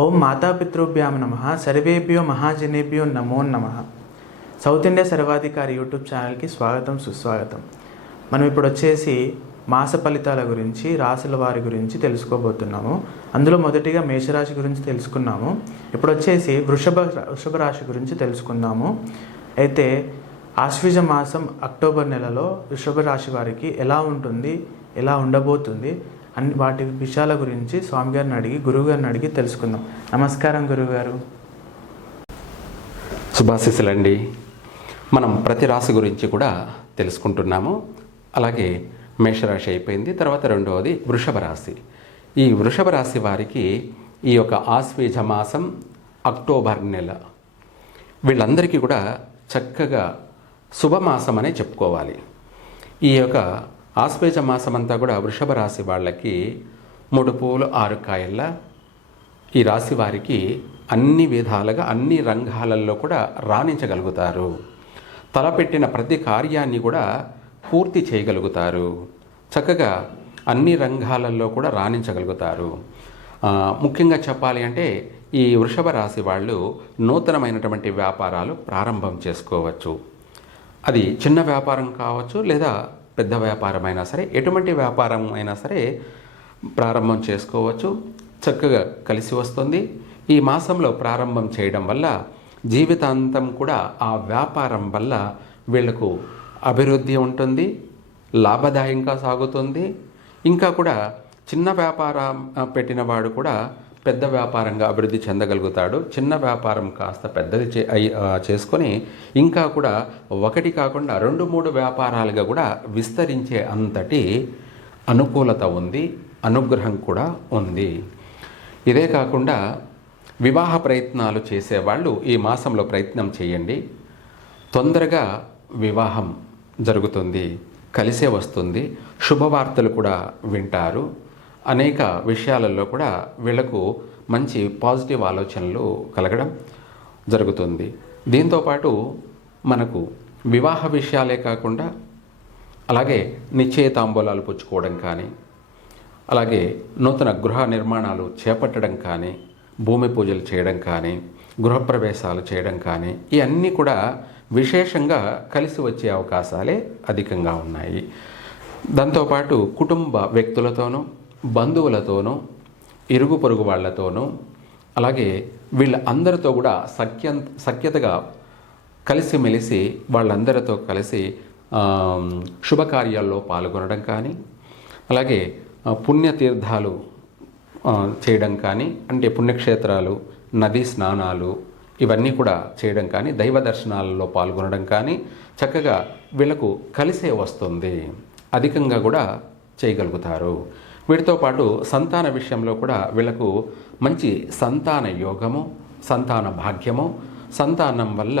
ఓం మాతాపితృభ్యాం నమః. సర్వేభ్యో మహాజనేభ్యో నమో నమః. South India సర్వాధికారి యూట్యూబ్ ఛానల్కి స్వాగతం, సుస్వాగతం. మనం ఇప్పుడు వచ్చేసి మాస ఫలితాల గురించి, రాశుల వారి గురించి తెలుసుకోబోతున్నాము. అందులో మొదటిగా మేషరాశి గురించి తెలుసుకున్నాము. ఇప్పుడు వచ్చేసి వృషభ రాశి గురించి తెలుసుకుందాము. అయితే ఆశ్వీజ మాసం అక్టోబర్ నెలలో వృషభ రాశి వారికి ఎలా ఉంటుంది, ఎలా ఉండబోతుంది అన్ని వాటి విషయాల గురించి స్వామి గారిని అడిగి, గురువు గారిని అడిగి తెలుసుకుందాం. నమస్కారం గురువుగారు. శుభాశీస్సులండి. మనం ప్రతి రాశి గురించి కూడా తెలుసుకుంటున్నాము. అలాగే మేషరాశి అయిపోయింది. తర్వాత రెండవది వృషభ రాశి. ఈ వృషభ రాశి వారికి ఈ యొక్క ఆశ్వీజ మాసం అక్టోబర్ నెల వీళ్ళందరికీ కూడా చక్కగా శుభమాసం అనే చెప్పుకోవాలి. ఈ యొక్క ఆశ్వేజ మాసం అంతా కూడా వృషభ రాశి వాళ్ళకి 3 పూలు 6 కాయల్లా ఈ రాశి వారికి అన్ని విధాలుగా అన్ని రంగాలలో కూడా రాణించగలుగుతారు. తలపెట్టిన ప్రతి కార్యాన్ని కూడా పూర్తి చేయగలుగుతారు. చక్కగా అన్ని రంగాలలో కూడా రాణించగలుగుతారు. ముఖ్యంగా చెప్పాలి అంటే ఈ వృషభ రాశి వాళ్ళు నూతనమైనటువంటి వ్యాపారాలు ప్రారంభం చేసుకోవచ్చు. అది చిన్న వ్యాపారం కావచ్చు, లేదా పెద్ద వ్యాపారం అయినా సరే, ఎటువంటి వ్యాపారం అయినా సరే ప్రారంభం చేసుకోవచ్చు. చక్కగా కలిసి వస్తుంది. ఈ మాసంలో ప్రారంభం చేయడం వల్ల జీవితాంతం కూడా ఆ వ్యాపారం వల్ల వీళ్లకు అభివృద్ధి ఉంటుంది, లాభదాయంగా సాగుతుంది. ఇంకా కూడా చిన్న వ్యాపారం పెట్టినవాడు కూడా పెద్ద వ్యాపారంగా అభివృద్ధి చెందగలుగుతాడు. చిన్న వ్యాపారం కాస్త పెద్దది చేసుకొని ఇంకా కూడా ఒకటి కాకుండా 2-3 వ్యాపారాలుగా కూడా విస్తరించే అంతటి అనుకూలత ఉంది, అనుగ్రహం కూడా ఉంది. ఇదే కాకుండా వివాహ ప్రయత్నాలు చేసేవాళ్ళు ఈ మాసంలో ప్రయత్నం చేయండి. తొందరగా వివాహం జరుగుతుంది, కలిసే వస్తుంది. శుభవార్తలు కూడా వింటారు. అనేక విషయాలలో కూడా వీళ్లకు మంచి పాజిటివ్ ఆలోచనలు కలగడం జరుగుతుంది. దీంతోపాటు మనకు వివాహ విషయాలే కాకుండా అలాగే నిశ్చయితాంబూలాలు పుచ్చుకోవడం కానీ, అలాగే నూతన గృహ నిర్మాణాలు చేపట్టడం కానీ, భూమి పూజలు చేయడం కానీ, గృహప్రవేశాలు చేయడం కానీ, ఇవన్నీ కూడా విశేషంగా కలిసి వచ్చే అవకాశాలే అధికంగా ఉన్నాయి. దాంతోపాటు కుటుంబ వ్యక్తులతోనూ, బంధువులతోనూ, ఇరుగు పొరుగు వాళ్లతోనూ, అలాగే వీళ్ళ అందరితో కూడా సఖ్యతగా కలిసిమెలిసి వాళ్ళందరితో కలిసి శుభకార్యాల్లో పాల్గొనడం కానీ, అలాగే పుణ్యతీర్థాలు చేయడం కానీ, అంటే పుణ్యక్షేత్రాలు, నదీ స్నానాలు ఇవన్నీ కూడా చేయడం కానీ, దైవ దర్శనాలలో పాల్గొనడం కానీ చక్కగా వీళ్ళకు కలిసే వస్తుంది. అధికంగా కూడా చేయగలుగుతారు. వీటితో పాటు సంతాన విషయంలో కూడా వీళ్ళకు మంచి సంతాన యోగము, సంతాన భాగ్యము, సంతానం వల్ల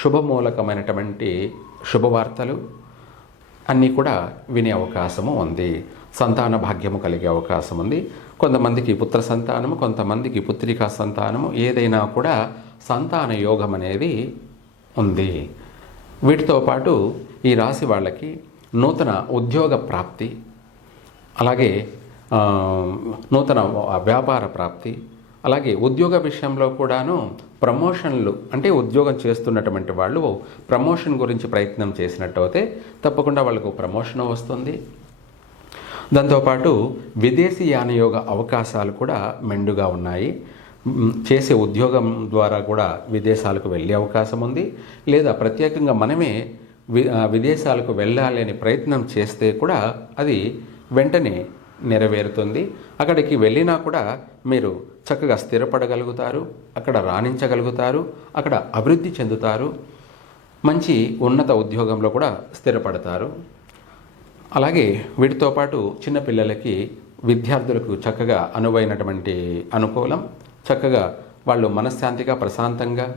శుభమూలకమైనటువంటి శుభవార్తలు అన్నీ కూడా వినే అవకాశము ఉంది. సంతాన భాగ్యము కలిగే అవకాశం ఉంది. కొంతమందికి పుత్ర సంతానము, కొంతమందికి పుత్రికా సంతానము, ఏదైనా కూడా సంతాన యోగం అనేది ఉంది. వీటితో పాటు ఈ రాశి వాళ్ళకి నూతన ఉద్యోగ ప్రాప్తి, అలాగే నూతన వ్యాపార ప్రాప్తి, అలాగే ఉద్యోగ విషయంలో కూడాను ప్రమోషన్లు, అంటే ఉద్యోగం చేస్తున్నటువంటి వాళ్ళు ప్రమోషన్ గురించి ప్రయత్నం చేసినట్టయితే తప్పకుండా వాళ్ళకు ప్రమోషన్ వస్తుంది. దాంతోపాటు విదేశీ యానయోగ అవకాశాలు కూడా మెండుగా ఉన్నాయి. చేసే ఉద్యోగం ద్వారా కూడా విదేశాలకు వెళ్ళే అవకాశం ఉంది. లేదా ప్రత్యేకంగా మనమే విదేశాలకు వెళ్ళాలి అని ప్రయత్నం చేస్తే కూడా అది వెంటనే నెరవేరుతుంది. అక్కడికి వెళ్ళినా కూడా మీరు చక్కగా స్థిరపడగలుగుతారు, అక్కడ రాణించగలుగుతారు, అక్కడ అభివృద్ధి చెందుతారు, మంచి ఉన్నత ఉద్యోగంలో కూడా స్థిరపడతారు. అలాగే వీటితో పాటు చిన్నపిల్లలకి, విద్యార్థులకు చక్కగా అనువైనటువంటి అనుకూలం. చక్కగా వాళ్ళు మనశ్శాంతిగా ప్రశాంతంగా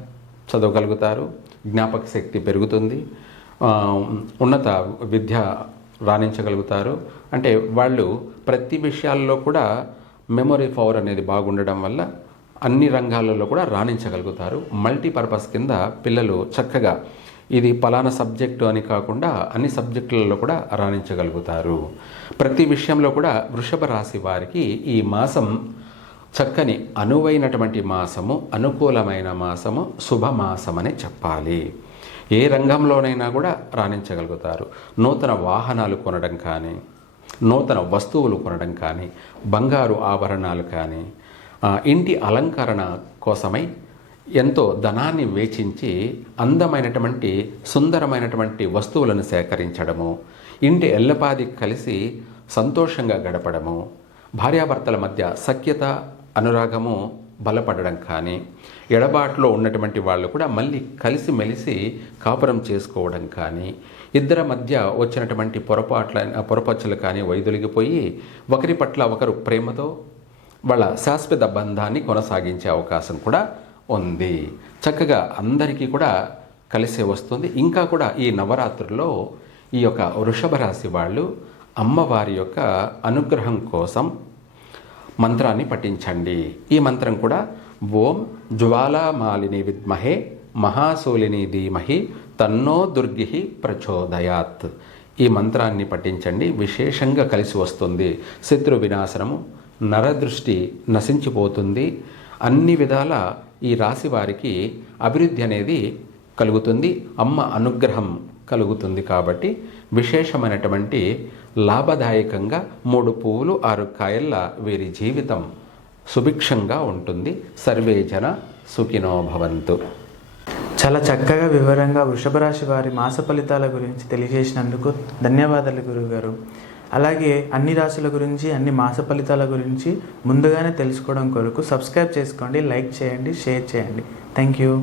చదవగలుగుతారు, జ్ఞాపక శక్తి పెరుగుతుంది, ఉన్నత విద్య రాణించగలుగుతారు. అంటే వాళ్ళు ప్రతి విషయాల్లో కూడా మెమొరీ పవర్ అనేది బాగుండడం వల్ల అన్ని రంగాలలో కూడా రాణించగలుగుతారు. మల్టీపర్పస్ కింద పిల్లలు చక్కగా ఇది పలానా సబ్జెక్టు అని కాకుండా అన్ని సబ్జెక్టులలో కూడా రాణించగలుగుతారు. ప్రతి విషయంలో కూడా వృషభ రాశి వారికి ఈ మాసం చక్కని అనువైనటువంటి మాసము, అనుకూలమైన మాసము, శుభమాసమని చెప్పాలి. ఏ రంగంలోనైనా కూడా రాణించగలుగుతారు. నూతన వాహనాలు కొనడం కానీ, నూతన వస్తువులు కొనడం కానీ, బంగారు ఆభరణాలు కానీ, ఇంటి అలంకరణ కోసమై ఎంతో ధనాన్ని వేచించి అందమైనటువంటి సుందరమైనటువంటి వస్తువులను సేకరించడము, ఇంటి ఎల్లపాది కలిసి సంతోషంగా గడపడము, భార్యాభర్తల మధ్య సఖ్యత అనురాగము బలపడడం కానీ, ఎడబాటులో ఉన్నటువంటి వాళ్ళు కూడా మళ్ళీ కలిసిమెలిసి కాపురం చేసుకోవడం కానీ, ఇద్దరి మధ్య వచ్చినటువంటి పొరపచ్చులు కానీ వైదొలిగిపోయి ఒకరి పట్ల ఒకరు ప్రేమతో వాళ్ళ శాశ్వత బంధాన్ని కొనసాగించే అవకాశం కూడా ఉంది. చక్కగా అందరికీ కూడా కలిసి వస్తుంది. ఇంకా కూడా ఈ నవరాత్రుల్లో ఈ యొక్క వృషభ రాశి వాళ్ళు అమ్మవారి యొక్క అనుగ్రహం కోసం మంత్రాన్ని పఠించండి. ఈ మంత్రం కూడా ఓం జ్వాలామాలిని విద్మహే మహాశూలిని ధీమహి తన్నో దుర్గి ప్రచోదయాత్. ఈ మంత్రాన్ని పఠించండి. విశేషంగా కలిసి వస్తుంది. శత్రు వినాశనము, నరదృష్టి నశించిపోతుంది. అన్ని విధాల ఈ రాశి వారికి అభివృద్ధి అనేది కలుగుతుంది. అమ్మ అనుగ్రహం కలుగుతుంది. కాబట్టి విశేషమైనటువంటి లాభదాయకంగా 3 పువ్వులు 6 కాయల వీరి జీవితం సుభిక్షంగా ఉంటుంది. సర్వే జన సుఖినో భవంతు. చాలా చక్కగా వివరంగా వృషభ రాశి వారి మాస ఫలితాల గురించి తెలియజేసినందుకు ధన్యవాదాలు గురువుగారు. అలాగే అన్ని రాశుల గురించి, అన్ని మాస ఫలితాల గురించి ముందుగానే తెలుసుకోవడం కొరకు సబ్స్క్రైబ్ చేసుకోండి, లైక్ చేయండి, షేర్ చేయండి. Thank you.